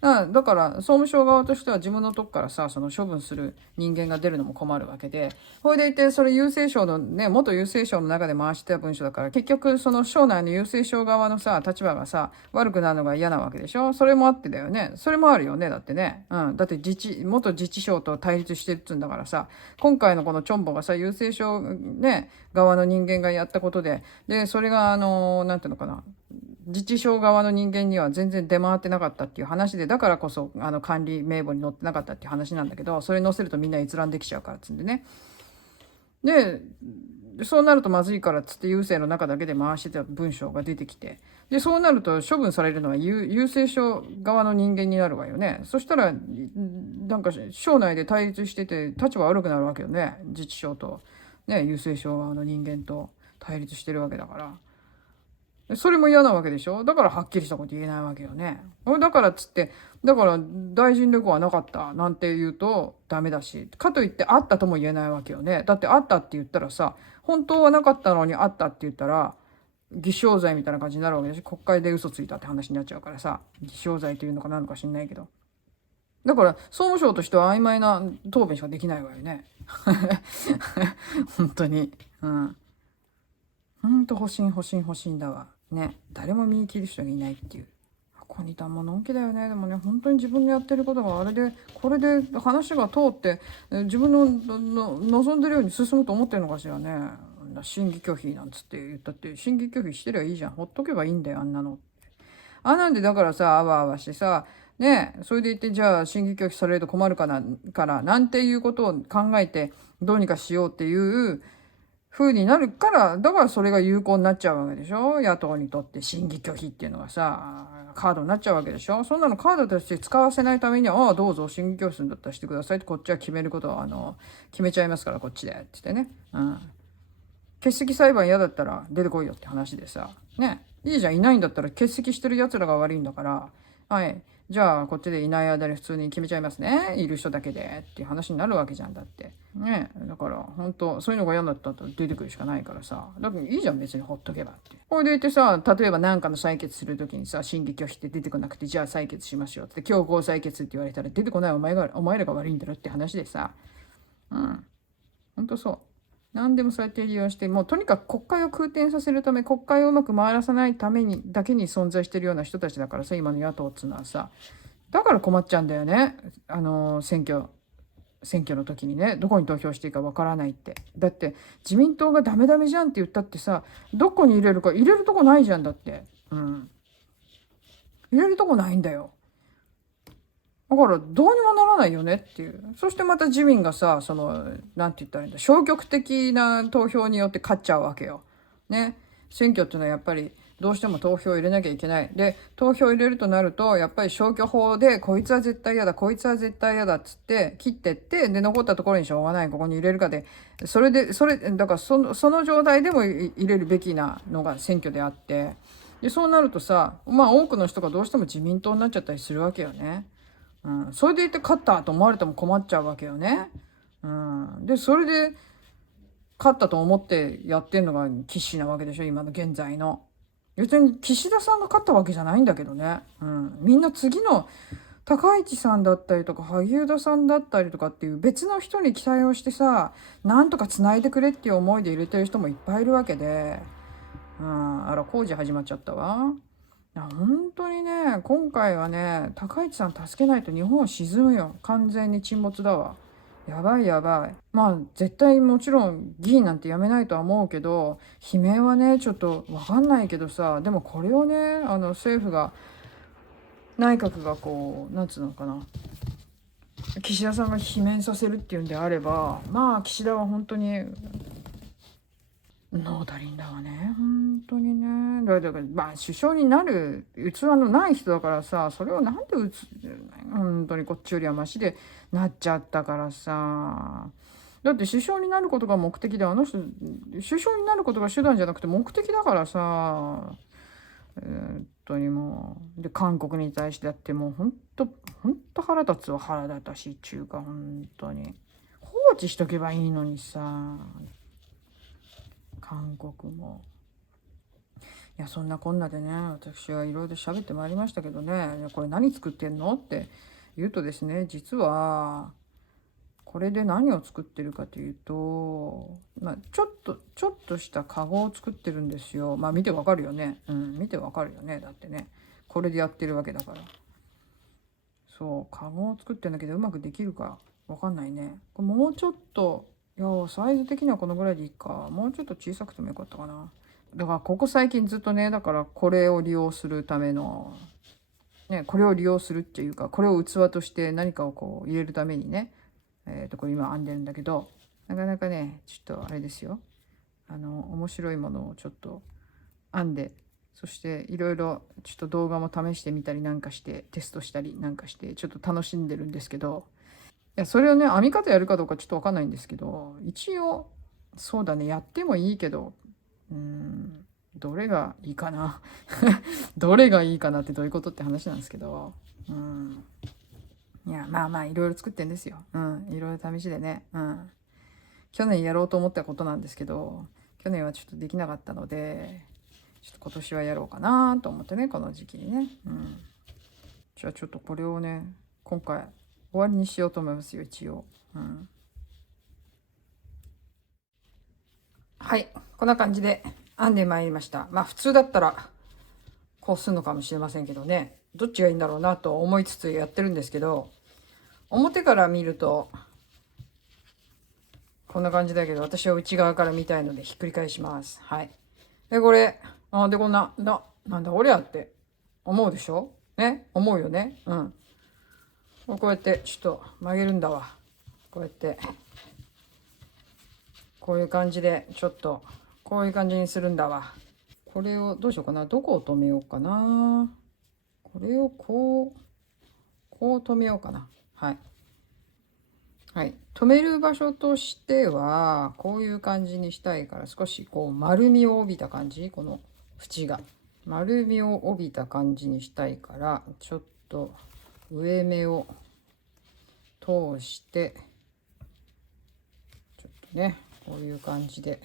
だから総務省側としては自分のとこからさ、その処分する人間が出るのも困るわけで、ほいでいてそれ郵政省のね、元郵政省の中で回してた文書だから、結局その省内の郵政省側のさ立場がさ悪くなるのが嫌なわけでしょ。それもあってだよね。それもあるよね。だってね、だって元自治省と対立してるっつうんだからさ、今回のこのチョンボがさ郵政省ね側の人間がやったことで、それがなんていうのかな、自治省側の人間には全然出回ってなかったっていう話で、だからこそ管理名簿に載ってなかったっていう話なんだけど、それ載せるとみんな閲覧できちゃうからっつんでね。でそうなるとまずいからっつって郵政の中だけで回してた文章が出てきて、でそうなると処分されるのは郵政省側の人間になるわよね。そしたらなんか省内で対立してて立場悪くなるわけよね。自治省とね郵政省側の人間と対立してるわけだから。それも嫌なわけでしょ。だからはっきりしたこと言えないわけよね。だからっつって、だから大臣旅行はなかったなんて言うとダメだし、かといってあったとも言えないわけよね。だってあったって言ったらさ、本当はなかったのにあったって言ったら、偽証罪みたいな感じになるわけだし、国会で嘘ついたって話になっちゃうからさ、偽証罪というのか何のか知んないけど。だから総務省としては曖昧な答弁しかできないわよね。本当に。うん。ほんと保身だわ。ね。誰も見に切る人がいないっていう。ここにいたものんきだよね。でもね、本当に自分のやってることがあれで、これで話が通って、自分の望んでるように進むと思ってるのかしらね。審議拒否なんつって言ったって、審議拒否してりゃいいじゃん。ほっとけばいいんだよ、あんなの。あんなんでだからさ、あわあわしてさ、ね、それで言ってじゃあ審議拒否されると困るからなんていうことを考えてどうにかしようっていう風になるから、だからそれが有効になっちゃうわけでしょ。野党にとって審議拒否っていうのがさ、カードになっちゃうわけでしょ。そんなのカードとして使わせないためには、ああ、どうぞ審議拒否するんだったらしてくださいって、こっちは決めることは、決めちゃいますから、こっちで。って言ってね。欠席裁判嫌だったら出てこいよって話でさ。ね。いいじゃん、いないんだったら欠席してる奴らが悪いんだから、はい。じゃあ、こっちでいない間に普通に決めちゃいますね。いる人だけで。っていう話になるわけじゃん、だって。ね。だから、本当そういうのが嫌だったら出てくるしかないからさ。だからいいじゃん、別にほっとけばって。これでいてさ、例えば何かの採決するときにさ、審議拒否って出てこなくて、じゃあ採決しましょうって、強行採決って言われたら出てこないお前らが悪いんだろって話でさ。うん。ほんとそう。何でもそうやって利用して、もうとにかく国会を空転させるため、国会をうまく回らさないためにだけに存在してるような人たちだからさ、今の野党っつうのはさ。だから困っちゃうんだよね。選挙の時にね、どこに投票していいかわからないって。だって自民党がダメダメじゃんって言ったってさ、どこに入れるか入れるとこないじゃんだって。入れるとこないんだよ。だからどうにもならないよねっていう。そしてまた自民がさ、なんて言ったらいいんだ、消極的な投票によって勝っちゃうわけよ。ね。選挙っていうのはやっぱりどうしても投票を入れなきゃいけない。で、投票を入れるとなると、やっぱり消去法で、こいつは絶対嫌だ、こいつは絶対嫌だっつって、切ってって、で、残ったところにしょうがない、ここに入れるかで、だからその状態でも入れるべきなのが選挙であって、で、そうなるとさ、まあ多くの人がどうしても自民党になっちゃったりするわけよね。それでいて勝ったと思われても困っちゃうわけよね。でそれで勝ったと思ってやってんのが岸なわけでしょ、今の現在の。別に岸田さんが勝ったわけじゃないんだけどね。みんな次の高市さんだったりとか萩生田さんだったりとかっていう別の人に期待をしてさ、なんとかつないでくれっていう思いで入れてる人もいっぱいいるわけで、あら工事始まっちゃったわ。本当にね、今回はね、高市さん助けないと日本沈むよ。完全に沈没だわ。やばいやばい。まあ、絶対もちろん議員なんて辞めないとは思うけど、罷免はね、ちょっとわかんないけどさ、でもこれをね、政府が、内閣がこう、なんつうのかな、岸田さんが罷免させるっていうんであれば、まあ、岸田は本当にノータリンだわね、本当にね。だから、まあ、首相になる器のない人だからさ、それをなんで本当にこっちよりはマシでなっちゃったからさ。だって首相になることが目的で、あの人、首相になることが手段じゃなくて目的だからさ、本当にもう。で、韓国に対してだってもう本当腹立つわ、腹立たしいっちゅうか、本当に。放置しとけばいいのにさ。韓国も。いや、そんなこんなでね、私はいろいろ喋ってまいりましたけどね、いやこれ何作ってんのって言うとですね、実はこれで何を作ってるかというと、ちょっとしたカゴを作ってるんですよ。まあ見てわかるよね。見てわかるよね。だってね、これでやってるわけだから。そう、カゴを作ってんだけど、うまくできるかわかんないね。これもうちょっと、いや、サイズ的にはこのぐらいでいいか。もうちょっと小さくてもよかったかな。だからここ最近ずっとね、だからこれを利用するための、ね、これを利用するっていうか、これを器として何かをこう入れるためにね、これ今編んでるんだけど、なかなかね、ちょっとあれですよ。面白いものをちょっと編んで、そしていろいろちょっと動画も試してみたりなんかして、テストしたりなんかして、ちょっと楽しんでるんですけど、いや、それをね、編み方やるかどうかちょっとわかんないんですけど、一応、そうだね、やってもいいけど、うーん、どれがいいかな。どれがいいかなってどういうことって話なんですけど、いや、まあまあ、いろいろ作ってんですよ。いろいろ試しでね。去年やろうと思ったことなんですけど、去年はちょっとできなかったので、ちょっと今年はやろうかなと思ってね、この時期にね。じゃあちょっとこれをね、今回終わりにしようと思いますよ、一応。はい、こんな感じで編んでまいりました。まあ普通だったらこうするのかもしれませんけどね、どっちがいいんだろうなと思いつつやってるんですけど、表から見るとこんな感じだけど、私は内側から見たいのでひっくり返します。はい。で、これ、で、なんだ、俺やって思うでしょね、思うよね。こうやってちょっと曲げるんだわ。こうやって。こういう感じで、ちょっと、こういう感じにするんだわ。これをどうしようかな。どこを止めようかな。これをこう止めようかな。はい。はい。止める場所としては、こういう感じにしたいから、少しこう丸みを帯びた感じ、この縁が。丸みを帯びた感じにしたいから、ちょっと上目を通して、ちょっとね、こういう感じで、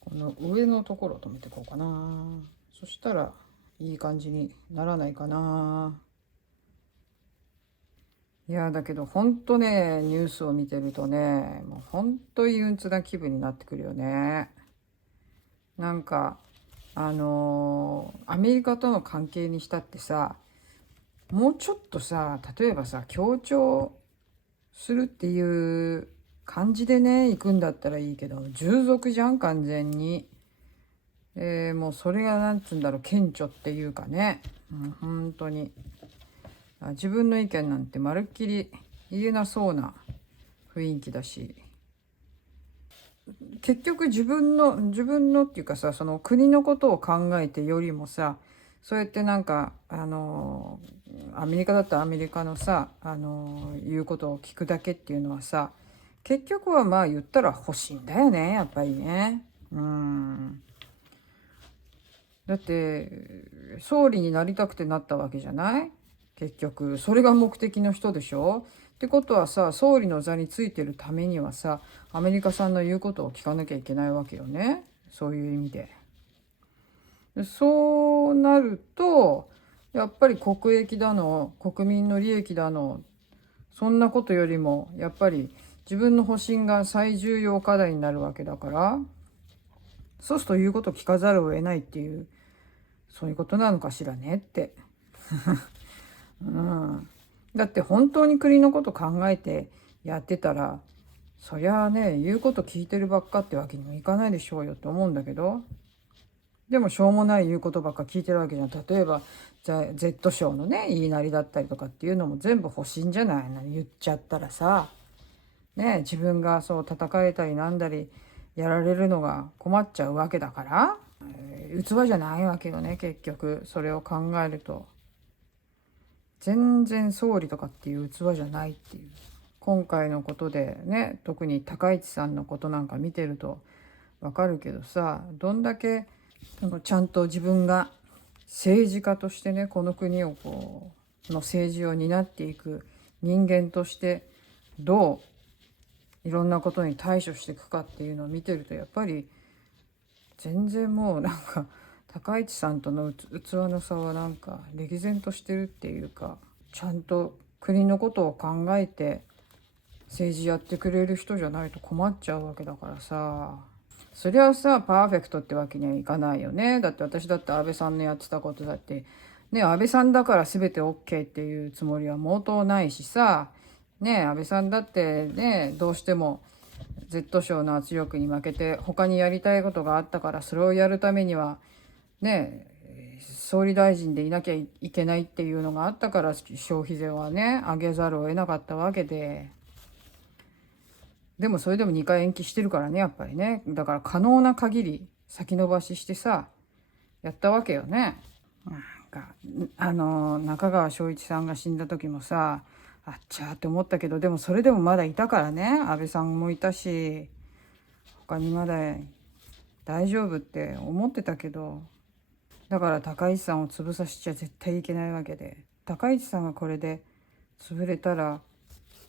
この上のところを止めていこうかな。そしたら、いい感じにならないかな。いやだけどほんとね、ニュースを見てるとね、もうほんと憂鬱な気分になってくるよね。なんかアメリカとの関係にしたってさ、もうちょっとさ、例えばさ、協調するっていう感じでね行くんだったらいいけど、従属じゃん完全に。もうそれがなんつうんだろう、顕著っていうかね、本当に自分の意見なんてまるっきり言えなそうな雰囲気だし、結局自分のっていうかさ、その国のことを考えてよりもさ、そうやってなんかアメリカだったらアメリカのさ、言うことを聞くだけっていうのはさ、結局はまあ言ったら欲しいんだよね、やっぱりね。だって総理になりたくてなったわけじゃない。結局それが目的の人でしょ。ってことはさ、総理の座についてるためにはさ、アメリカさんの言うことを聞かなきゃいけないわけよね、そういう意味で。そうなるとやっぱり国益だの国民の利益だの、そんなことよりもやっぱり自分の保身が最重要課題になるわけだから、そうすると言うことを聞かざるを得ないっていう、そういうことなのかしらねって。だって本当に国のこと考えてやってたら、そりゃあね、言うこと聞いてるばっかってわけにもいかないでしょうよって思うんだけど、でもしょうもない言うことばっか聞いてるわけじゃん。例えばZ 賞のね、言いなりだったりとかっていうのも全部保身じゃないの、言っちゃったらさ。ね、自分がそう叩かれたりなんだりやられるのが困っちゃうわけだから、器じゃないわけよね、結局それを考えると。全然総理とかっていう器じゃないっていう。今回のことでね、特に高市さんのことなんか見てるとわかるけどさ、どんだけちゃんと自分が政治家としてね、この国をの政治を担っていく人間としてどういろんなことに対処していくかっていうのを見てると、やっぱり全然もうなんか高市さんとの器の差はなんか歴然としてるっていうか、ちゃんと国のことを考えて政治やってくれる人じゃないと困っちゃうわけだからさ。そりゃさ、パーフェクトってわけにはいかないよね。だって私だって安倍さんのやってたことだってね、安倍さんだから全て OK っていうつもりは毛頭ないしさ、ね、安倍さんだってね、どうしても Z 賞の圧力に負けて他にやりたいことがあったから、それをやるためにはね、総理大臣でいなきゃいけないっていうのがあったから、消費税はね上げざるを得なかったわけで。でもそれでも2回延期してるからね、やっぱりね。だから可能な限り先延ばししてさ、やったわけよね。なんか中川翔一さんが死んだ時もさ、あっちゃーって思ったけど、でもそれでもまだいたからね。安倍さんもいたし、他にまだ大丈夫って思ってたけど、だから高市さんを潰さしちゃ絶対いけないわけで、高市さんがこれで潰れたら、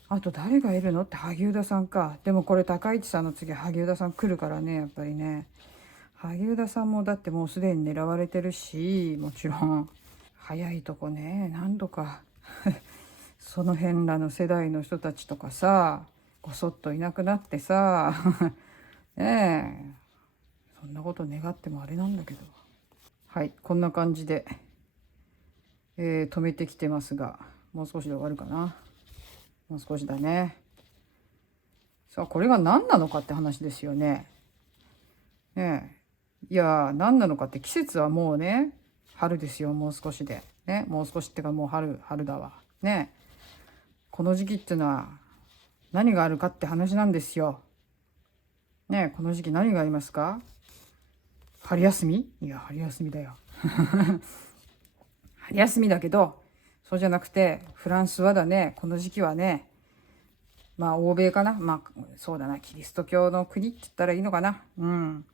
あと誰がいるのって萩生田さんか。でもこれ高市さんの次萩生田さん来るからね、やっぱりね。萩生田さんもだってもうすでに狙われてるし、もちろん早いとこね、何度かその辺らの世代の人たちとかさ、ごそっといなくなってさねえ、そんなこと願ってもあれなんだけど。はい、こんな感じで、止めてきてますが、もう少しで終わるかな。もう少しだね。さあ、これが何なのかって話ですよね。ねえ。いや、何なのかって、季節はもうね、春ですよ、もう少しで。ね、もう少しってかもう春だわ。ねえ。この時期ってのは何があるかって話なんですよ。ねえ、この時期何がありますか？春休み？いや、春休みだよ。春休みだけど、そうじゃなくて、フランスはだね、この時期はね、まあ欧米かな、まあそうだな、キリスト教の国って言ったらいいのかな。うん。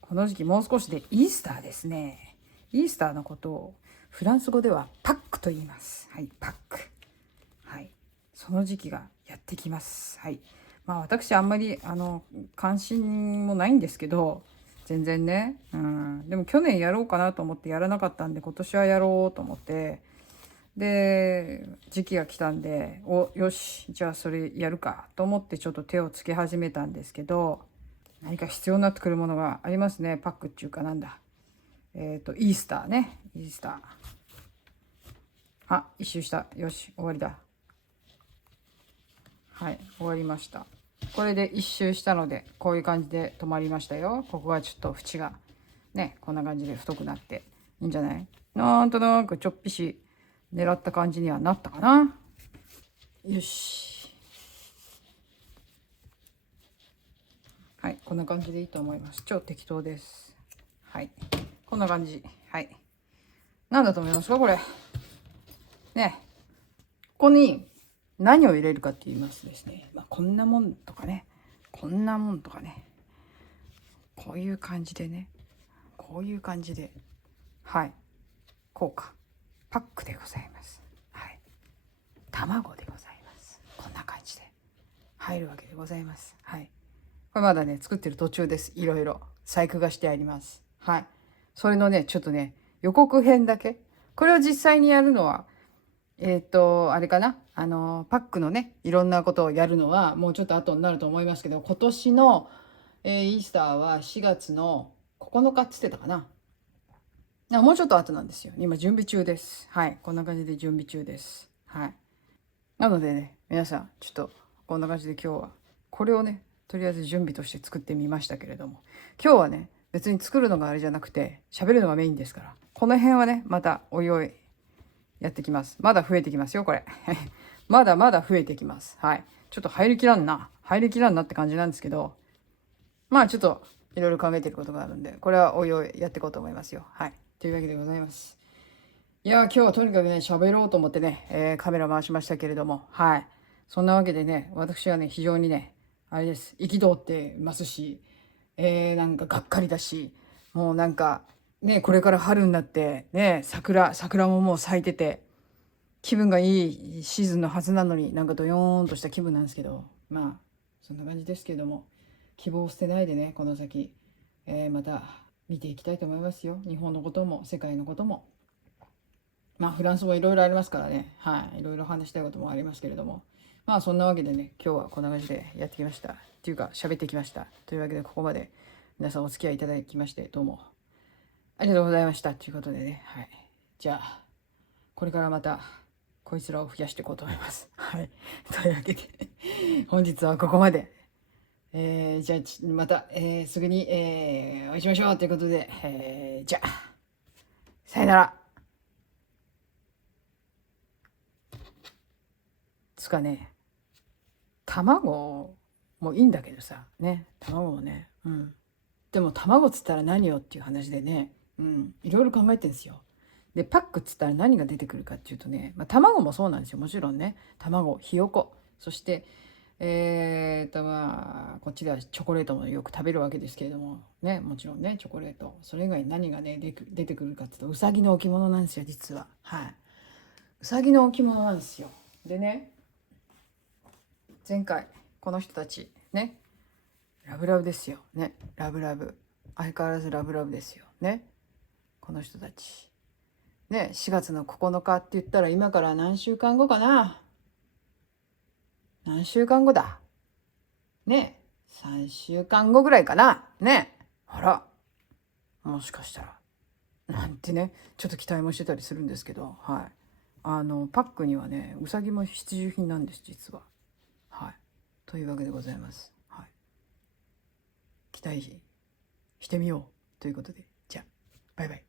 この時期もう少しでイースターですね。イースターのことをフランス語ではパックと言います。はい、パック。はい。その時期がやってきます。はい。まあ私あんまり関心もないんですけど、全然ね。うん。でも去年やろうかなと思ってやらなかったんで、今年はやろうと思って、で時期が来たんで、よし、じゃあそれやるかと思ってちょっと手をつけ始めたんですけど、何か必要になってくるものがありますね。パックっていうかなんだ、イースターね、イースター。あ、一周した。よし、終わりだ。はい、終わりました。これで一周したので、こういう感じで止まりましたよ。ここがちょっと縁がね、こんな感じで太くなっていいんじゃない？なんとなくちょっぴし狙った感じにはなったかな。よし。はい、こんな感じでいいと思います。超適当です。はい、こんな感じ。はい。なんだと思いますか、これ。ね。ここに何を入れるかって言いますとですね、まあ、こんなもんとかね、こんなもんとかね、こういう感じでね、こういう感じで、はい、こうか。パックでございます。はい。卵でございます。こんな感じで入るわけでございます。はい。これまだね、作ってる途中です。いろいろ細工がしてあります。はい。それのね、ちょっとね、予告編だけ。これを実際にやるのは、あれかな、パックのね、いろんなことをやるのは、もうちょっと後になると思いますけど、今年の、イースターは4月の9日っつってたかな。もうちょっと後なんですよ。今準備中です。はい。こんな感じで準備中です。はい。なのでね、皆さん、ちょっと、こんな感じで今日は、これをね、とりあえず準備として作ってみましたけれども、今日はね、別に作るのがあれじゃなくて、喋るのがメインですから、この辺はね、またおいおいやってきます。まだ増えてきますよ、これ。まだまだ増えてきます。はい。ちょっと入りきらんな。入りきらんなって感じなんですけど、まあちょっといろいろ考えてることがあるんで、これはおいおいやっていこうと思いますよ。はい。というわけでございます。いや、今日はとにかくね、喋ろうと思ってね、カメラ回しましたけれども、はい。そんなわけでね、私はね、非常にね、あれです。憤ってますし、なんかがっかりだし、もうなんか、ね、これから春になって、ね、桜ももう咲いてて、気分がいいシーズンのはずなのに、なんかドヨーンとした気分なんですけど、まあ、そんな感じですけれども、希望を捨てないでね、この先、また見ていきたいと思いますよ。日本のことも世界のことも。まあフランスもいろいろありますからね、はい、いろいろ話したいこともありますけれども、まあそんなわけでね、今日はこんな感じでやってきました。っていうか喋ってきました。というわけでここまで皆さんお付き合いいただきましてどうもありがとうございました。ということでね、はい。じゃあ、これからまたこいつらを増やしていこうと思います。はい。というわけで本日はここまで。じゃあまた、すぐに、お会いしましょうということで、じゃあ、さよなら。つかね、卵もいいんだけどさ、ね、卵もね、うん。でも卵っつったら何よっていう話でね、うん、いろいろ考えてるんですよ。で、パックっつったら何が出てくるかっていうとね、まあ、卵もそうなんですよ。もちろんね、卵、ひよこ、そして、まあ、こっちではチョコレートもよく食べるわけですけれども、ね、もちろんね、チョコレート。それ以外に何がね、出てくるかっていうと、うさぎの置物なんですよ、実は。はい。うさぎの置物なんですよ。でね、前回、この人たち、ね、ラブラブですよ。ね、ラブラブ。相変わらずラブラブですよ。ね、この人たち。ね、4月の9日って言ったら今から何週間後かな。何週間後だ。ね、3週間後ぐらいかな。ね、あら、もしかしたら。なんてね、ちょっと期待もしてたりするんですけど、はい。パックにはね、うさぎも必需品なんです、実は。はい。というわけでございます。はい。期待してみようということで、じゃあ、バイバイ。